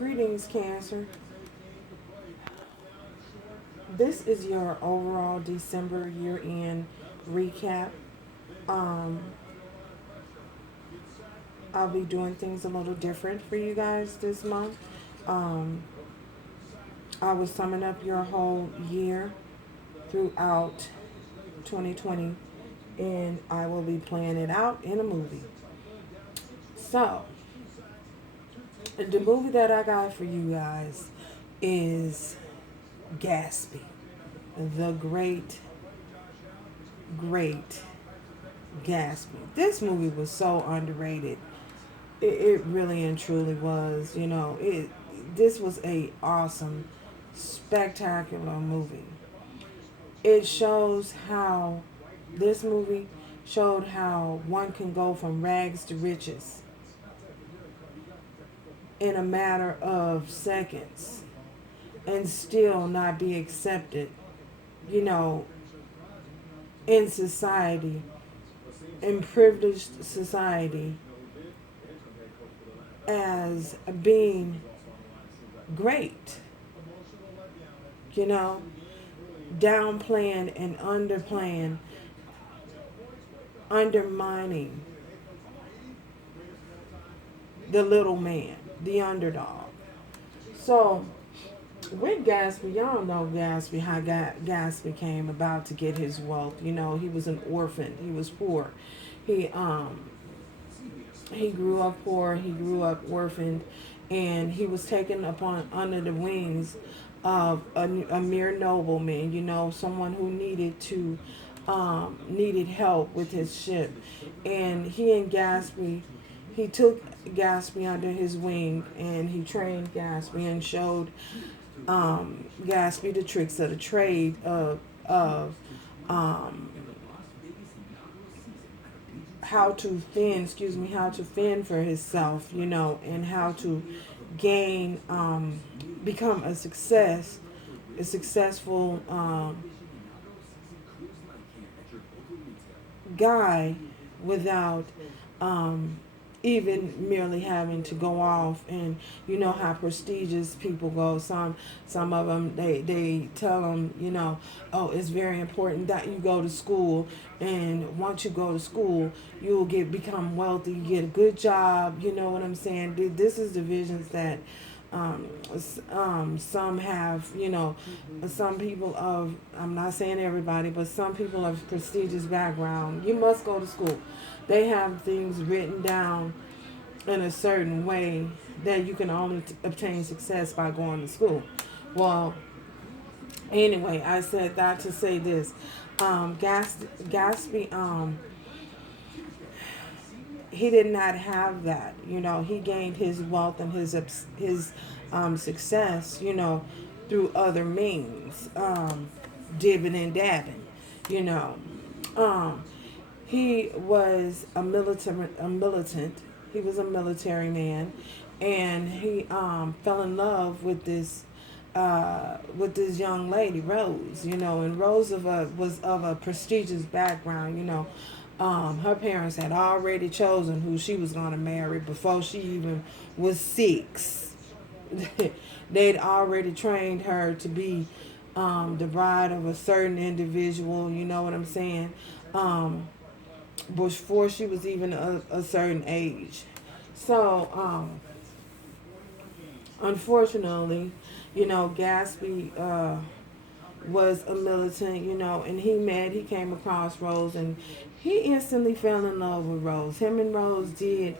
Greetings, Cancer. This is your overall December year-end recap. Um, I'll be doing things a little different for you guys this month. Um, I will summon up your whole year throughout 2020, and I will be playing it out in a movie. So, the movie that I got for you guys is Gatsby. The great Gatsby. This movie was so underrated. It really and truly was. This was a awesome, spectacular movie. It shows how this movie showed how one can go from rags to riches in a matter of seconds and still not be accepted, you know, in society, in privileged society, as being great, you know, downplaying and underplaying, undermining the little man, the underdog. So, with Gatsby, y'all know Gatsby, how Gatsby came about to get his wealth. He was an orphan. He was poor. He he grew up poor. He grew up orphaned, and he was taken upon under the wings of a mere nobleman. Someone who needed help with his ship, and he took Gatsby under his wing, and he trained Gatsby and showed Gatsby the tricks of the trade of how to fend for himself, and how to gain, become a successful guy without even merely having to go off. And you know how prestigious people go. Some of them, they tell them, oh, it's very important that you go to school, and once you go to school, you'll become wealthy, you get a good job. You know what I'm saying? This is the visions that some have. Some people of, I'm not saying everybody, but some people of prestigious background, you must go to school. They have things written down in a certain way that you can only obtain success by going to school. Well, anyway, I said that to say this. Gatsby, he did not have that. He gained his wealth and his success, through other means, dibbing and dabbing. You know, he was a militant. He was a military man, and he fell in love with this young lady, Rose. And Rose was of a prestigious background. Her parents had already chosen who she was going to marry before she even was 6. They'd already trained her to be the bride of a certain individual. You know what I'm saying? Before she was even a certain age. So, unfortunately, Gatsby was a militant, and he came across Rose, and he instantly fell in love with Rose. Him and Rose did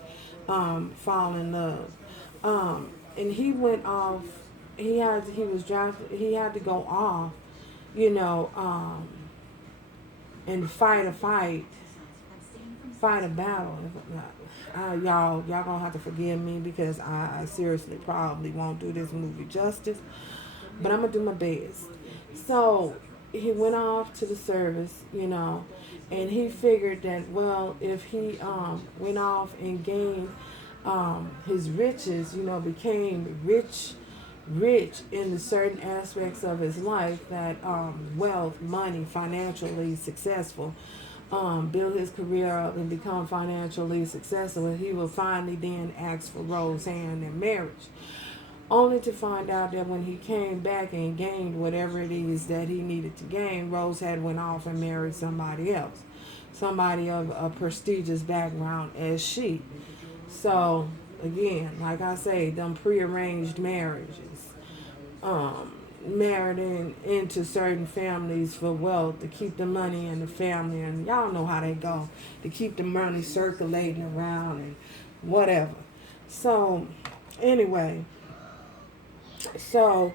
fall in love. And he went off, he was drafted, he had to go off, and fight a battle. Y'all gonna have to forgive me, because I seriously probably won't do this movie justice, but I'm gonna do my best. So he went off to the service, and he figured that, well, if he went off and gained his riches, became rich in the certain aspects of his life, that wealth, money, financially successful, build his career up and become financially successful, he will finally then ask for Rose's hand in marriage. only to find out that when he came back and gained whatever it is that he needed to gain, Rose had went off and married somebody else, somebody of a prestigious background as she. So again, like I say, them prearranged marriages, married into certain families for wealth to keep the money in the family, and y'all know how they go, to keep the money circulating around and whatever. So anyway, so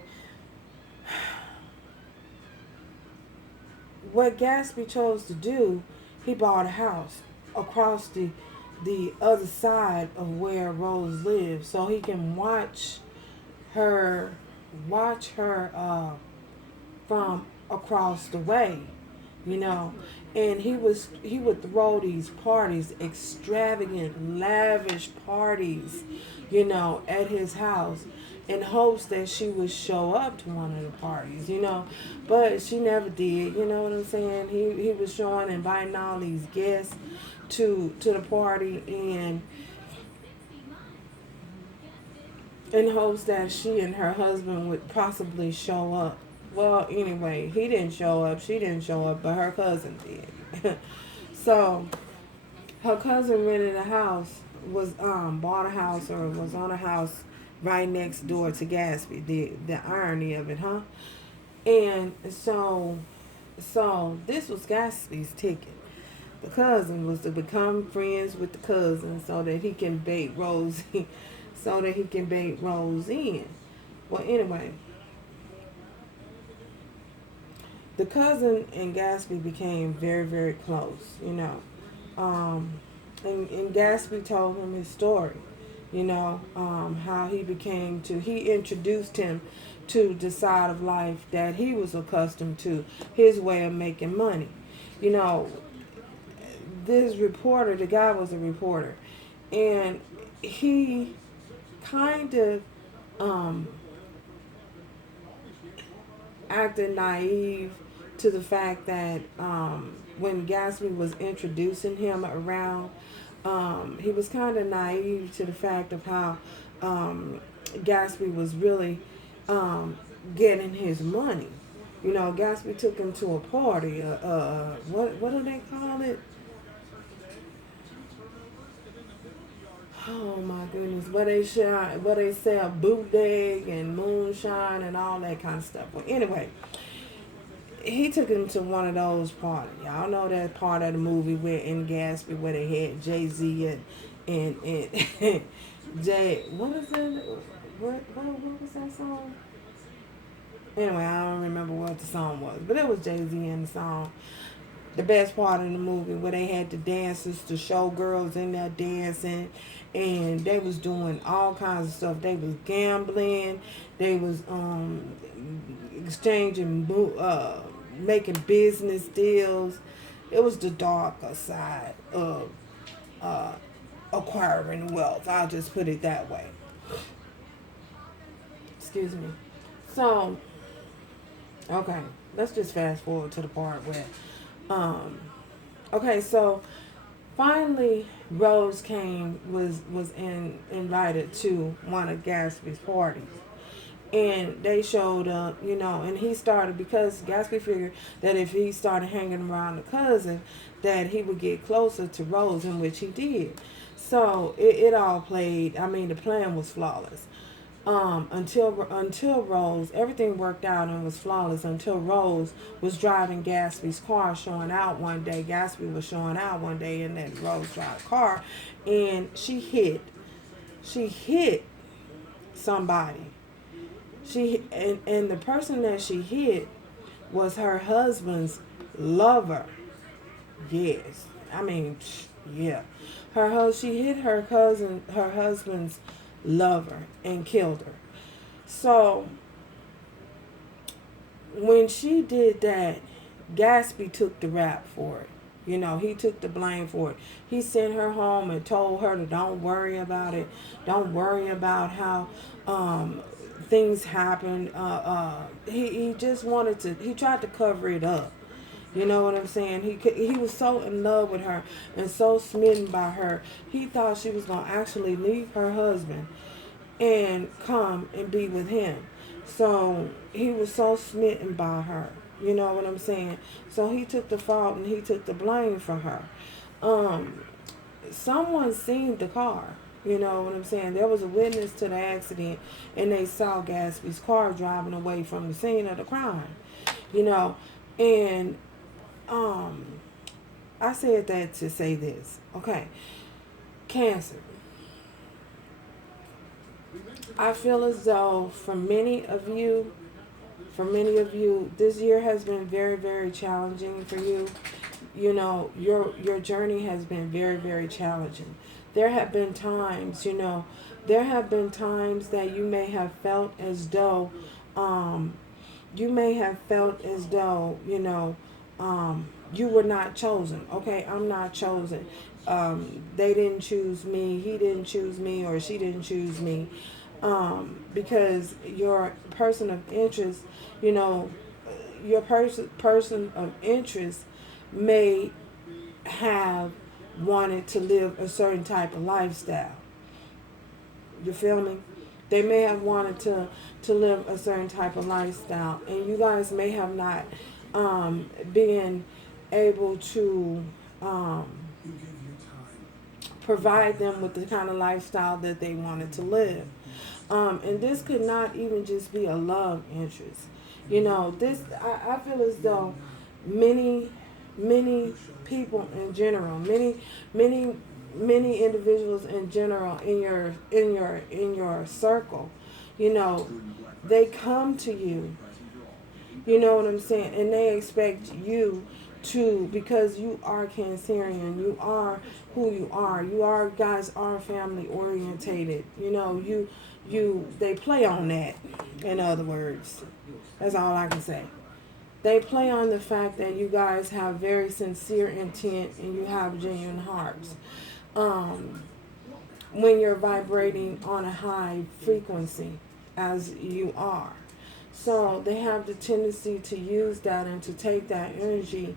what Gatsby chose to do, he bought a house across the other side of where Rose lives, so he can her watch her from across the way, you know. And he would throw these parties, extravagant, lavish parties, you know, at his house, in hopes that she would show up to one of the parties, you know. But she never did, you know what I'm saying? He was showing, inviting all these guests to the party, and in hopes that she and her husband would possibly show up. Well, anyway, he didn't show up, she didn't show up, but her cousin did. So her cousin rented a house, was bought a house, or was on a house right next door to Gatsby. The irony of it, huh? And so this was Gatsby's ticket. The cousin was to become friends with the cousin so that he can bait Rose so that he can bait Rose in. Well, anyway, the cousin and Gatsby became very, very close, you know. And Gatsby told him his story, you know, how he introduced him to the side of life that he was accustomed to, his way of making money. You know, this reporter, the guy was a reporter, and he kind of acted naive to the fact that when Gatsby was introducing him around, he was kind of naive to the fact of how Gatsby was really getting his money. You know, Gatsby took him to a party. What do they call it? Oh my goodness, where they sell bootleg and moonshine and all that kind of stuff. Well, anyway, he took him to one of those parties. Y'all know that part of the movie where in Gatsby where they had Jay-Z and Jay. What is it? What was that song? Anyway, I don't remember what the song was, but it was Jay-Z in the song. The best part of the movie where they had the dancers, the showgirls in there dancing, and they was doing all kinds of stuff. They was gambling, they was exchanging, making business deals. It was the darker side of acquiring wealth. I'll just put it that way. Excuse me. So, okay, let's just fast forward to the part where okay, so finally Rose was invited to one of Gatsby's parties. And they showed up, you know, and he started, because Gatsby figured that if he started hanging around the cousin, that he would get closer to Rose, in which he did. So it all played, I mean, the plan was flawless. Until Rose, everything worked out and was flawless until Rose was driving Gatsby's car, showing out one day. Gatsby was showing out one day, and then Rose drive a car, and she hit somebody. And the person that she hit was her husband's lover. Yes, I mean, yeah, she hit her husband's lover and killed her. So when she did that, Gatsby took the rap for it. You know, he took the blame for it. He sent her home and told her to don't worry about it. Don't worry about how things happen. He just wanted to, he tried to cover it up. You know what I'm saying? He was so in love with her and so smitten by her. He thought she was going to actually leave her husband and come and be with him. So he was so smitten by her. You know what I'm saying? So he took the fault and he took the blame for her. Um, Someone seen the car. You know what I'm saying? There was a witness to the accident, and they saw Gatsby's car driving away from the scene of the crime. You know, and um, I said that to say this. Okay, Cancer. I feel as though for many of you, this year has been very, very challenging for you. You know, your journey has been very, very challenging. There have been times, there have been times that you may have felt as though, you may have felt as though, you were not chosen. Okay, I'm not chosen. They didn't choose me. He didn't choose me, or she didn't choose me. Because your person of interest, you know, your person of interest may have wanted to live a certain type of lifestyle. You feel me? They may have wanted to live a certain type of lifestyle, and you guys may have not been able to provide them with the kind of lifestyle that they wanted to live. And this could not even just be a love interest. I feel as though many, many people in general, many individuals in general in your circle, they come to you, you know what I'm saying, and they expect you to, because you are Cancerian, you are who you are. Guys are family orientated. They play on that. In other words, that's all I can say. They play on the fact that you guys have very sincere intent and you have genuine hearts. When you're vibrating on a high frequency, as you are. So they have the tendency to use that and to take that energy,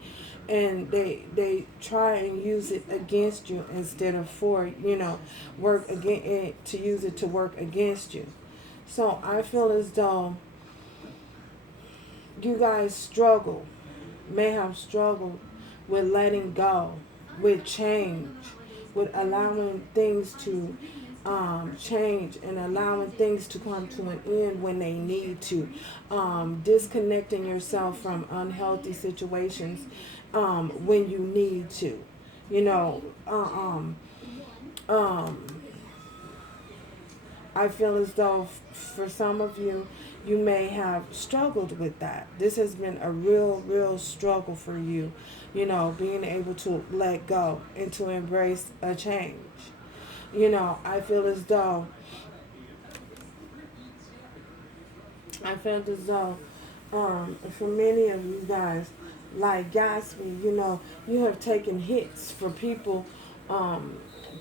and they try and use it against you instead of work again to use it to work against you. So I feel as though you guys may have struggled with letting go, with change, with allowing things to change and allowing things to come to an end when they need to, disconnecting yourself from unhealthy situations when you need to, I feel as though for some of you, you may have struggled with that. This has been a real struggle for you, being able to let go and to embrace a change. I feel as though for many of you guys, like Gatsby, you have taken hits for people.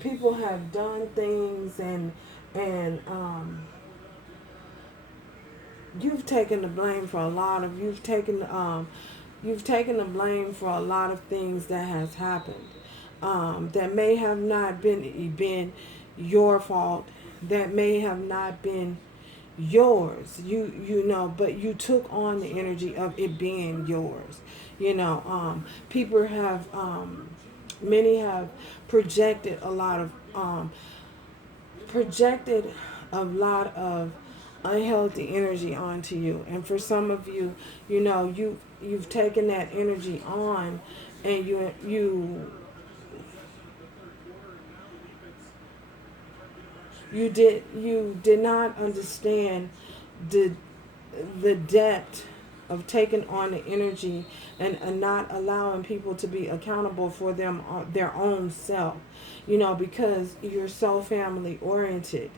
People have done things, and you've taken the blame for a lot of you've taken the blame for a lot of things that has happened, that may have not been your fault, that may have not been yours, but you took on the energy of it being yours. People have many have projected a lot of unhealthy energy onto you, and for some of you, you've taken that energy on, and you did not understand the depth of taking on the energy, and not allowing people to be accountable for their own self, because you're so family oriented,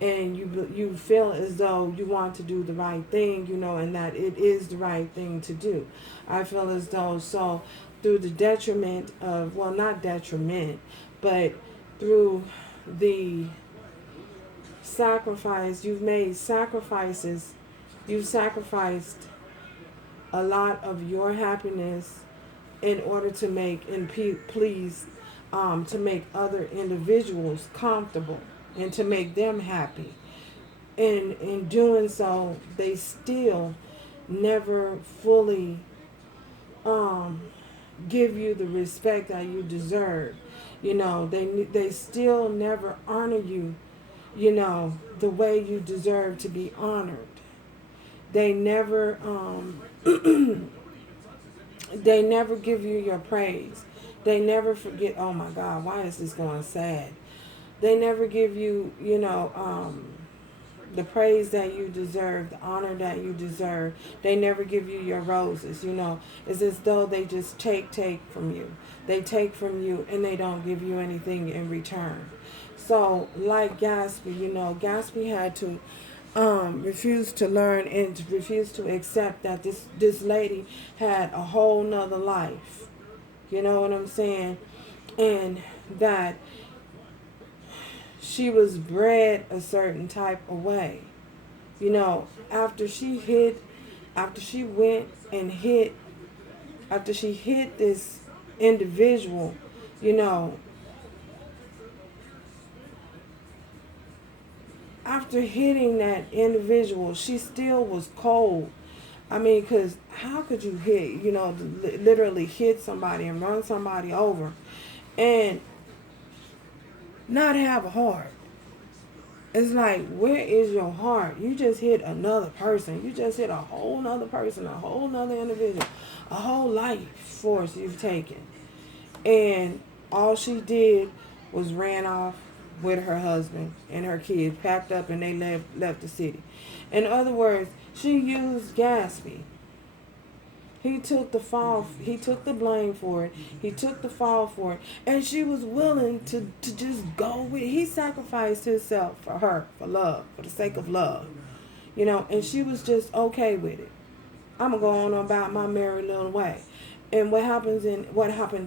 and you feel as though you want to do the right thing, and that it is the right thing to do. I feel as though, so through the detriment of, well, not detriment, but through the sacrifice, you've made sacrifices, you've sacrificed a lot of your happiness in order to make and please, to make other individuals comfortable. and to make them happy. And in doing so, they still never fully um, give you the respect that you deserve. You know, they still never honor you, you know, the way you deserve to be honored. They never they never give you your praise. They never forget, oh my God, why is this going sad? They never give you, you know, the praise that you deserve, the honor that you deserve. They never give you your roses, you know. It's as though they just take from you. They take from you and they don't give you anything in return. So like Gatsby, you know, Gatsby had to refuse to learn and refuse to accept that this lady had a whole nother life. You know what I'm saying? And that she was bred a certain type of way. You know, after she went and hit, after she hit this individual, you know, after hitting that individual, she still was cold. I mean, because how could you hit, you know, literally hit somebody and run somebody over and not have a heart? It's like, where is your heart? You just hit another person. You just hit a whole nother person, a whole nother individual, a whole life force you've taken. And all she did was ran off with her husband and her kids, packed up, and they left the city. In other words, she used Gatsby. He took the fall. He took the blame for it. He took the fall for it, and she was willing to just go with it. He sacrificed himself for her, for love, for the sake of love, you know. And she was just okay with it. I'm gonna go on about my merry little way. And what happened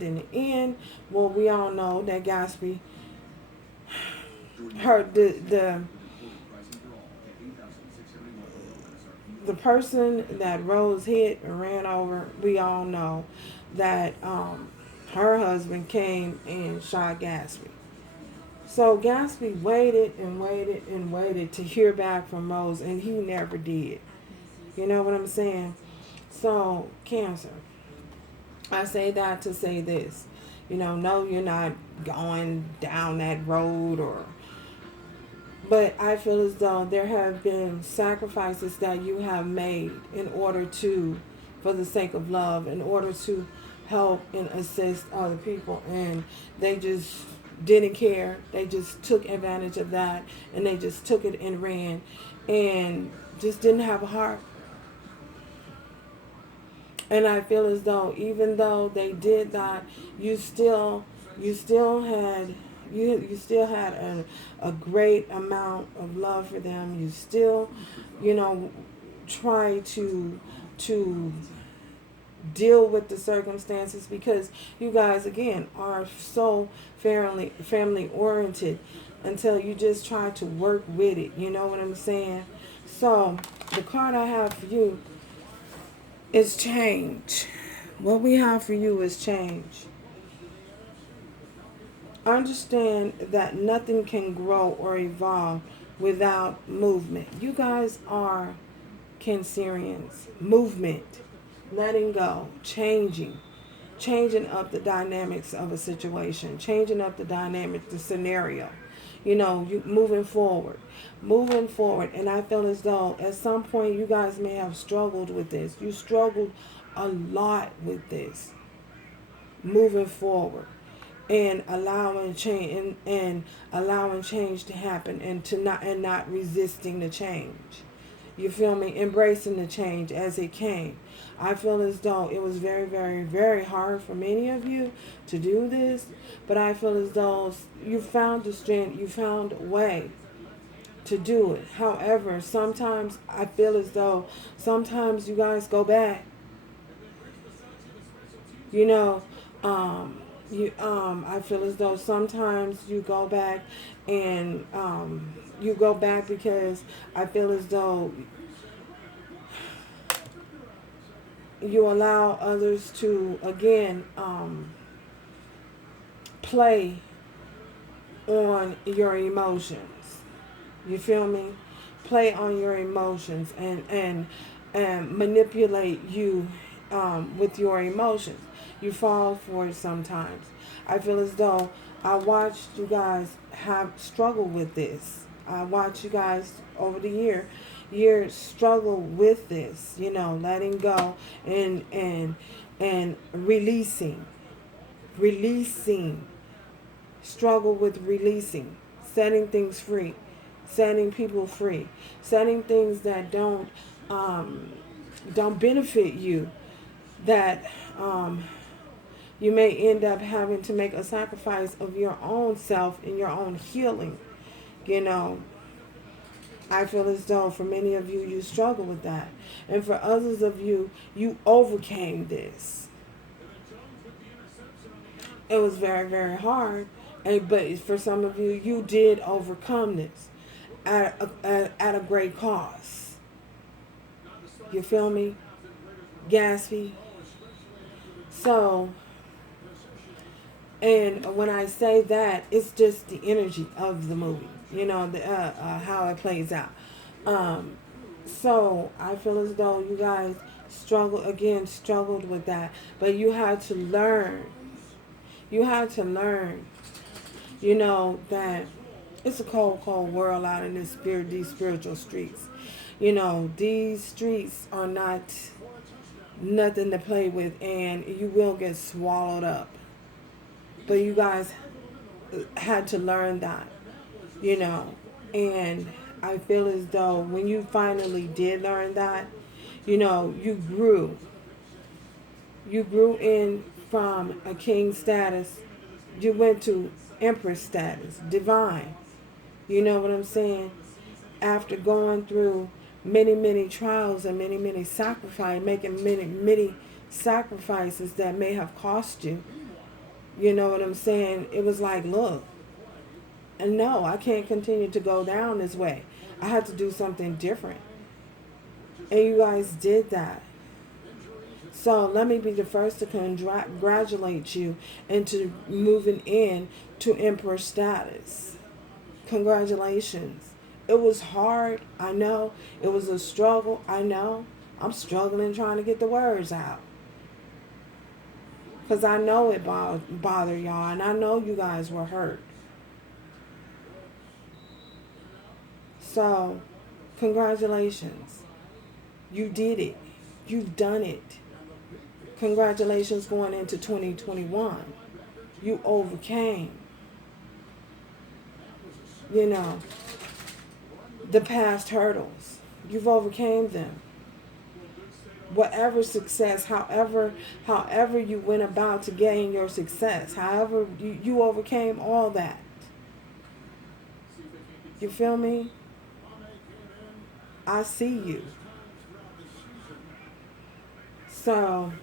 in the end? Well, we all know that Gatsby, her the person that Rose hit and ran over, we all know that her husband came and shot Gatsby. So Gatsby waited and waited and waited to hear back from Rose, and he never did. You know what I'm saying? So, Cancer, I say that to say this. You know, no, you're not going down that road but I feel as though there have been sacrifices that you have made in order to, for the sake of love, in order to help and assist other people. And they just didn't care. They just took advantage of that, and they just took it and ran and just didn't have a heart. And I feel as though even though they did that, you still had you still had a great amount of love for them. You still, you know, try to deal with the circumstances, because you guys again are so family oriented until you just try to work with it. You know what I'm saying? So the card I have for you is change. What we have for you is change. Understand that nothing can grow or evolve without movement. You guys are Cancerians. Movement, letting go, changing up the dynamics of a situation, changing up the dynamic, the scenario. You know, you moving forward. And I feel as though at some point you guys may have struggled with this. You struggled a lot with this. Moving forward and allowing change and allowing change to happen, and not resisting the change. You feel me? Embracing the change as it came. I feel as though it was very, very, very hard for many of you to do this, but I feel as though you found the strength, you found a way to do it. However, sometimes I feel as though sometimes you guys go back. You know, I feel as though sometimes you go back and you go back because I feel as though you allow others to again play on your emotions. You feel me? Play on your emotions and manipulate you with your emotions. You fall for it sometimes. I feel as though I watched you guys have struggled with this. I watched you guys over the years struggle with this, letting go and releasing, struggle with releasing, setting things free, setting people free, setting things that don't benefit you, that you may end up having to make a sacrifice of your own self and your own healing. I feel as though for many of you, you struggle with that. And for others of you, you overcame this. It was very, very hard. But for some of you, you did overcome this at a great cost. You feel me? Gaspy. So, and when I say that, it's just the energy of the movie, how it plays out. So I feel as though you guys struggled with that, but you had to learn. You had to learn, that it's a cold, cold world out in these spiritual streets. These streets are not nothing to play with, and you will get swallowed up. But you guys had to learn that, and I feel as though when you finally did learn that, you grew. You grew in from a king status. You went to empress status, divine. You know what I'm saying? After going through many, many trials and many, many sacrifices, making many, many sacrifices that may have cost you. You know what I'm saying? It was like, look, and no, I can't continue to go down this way. I had to do something different. And you guys did that. So let me be the first to congratulate you into moving in to emperor status. Congratulations. It was hard, I know. It was a struggle, I know. I'm struggling trying to get the words out. Because I know it bothered y'all, and I know you guys were hurt. So, congratulations. You did it. You've done it. Congratulations going into 2021. You overcame. The past hurdles. You've overcame them. Whatever success, however you went about to gain your success, however you overcame all that. You feel me? I see you. So,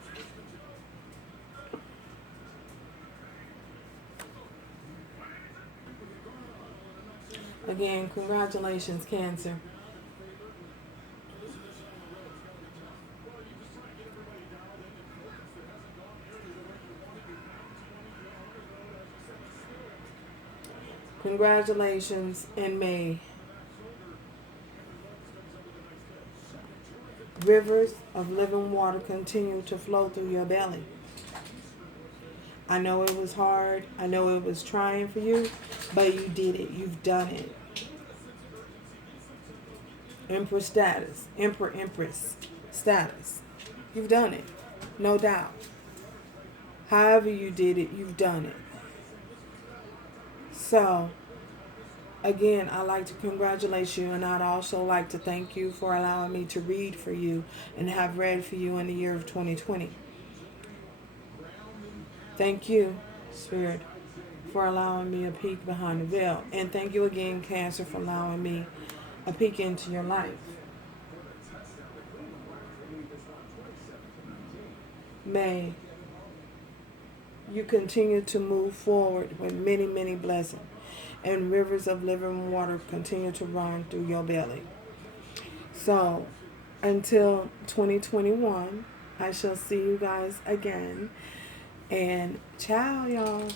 again, congratulations, Cancer. Congratulations, and may rivers of living water continue to flow through your belly. I know it was hard. I know it was trying for you, but you did it. You've done it. Empress status. Empress status. You've done it. No doubt. However you did it, you've done it. So, again, I'd like to congratulate you, and I'd also like to thank you for allowing me to read for you and have read for you in the year of 2020. Thank you, Spirit, for allowing me a peek behind the veil. And thank you again, Cancer, for allowing me a peek into your life. May you continue to move forward with many, many blessings, and rivers of living water continue to run through your belly. So, until 2021, I shall see you guys again. And ciao, y'all.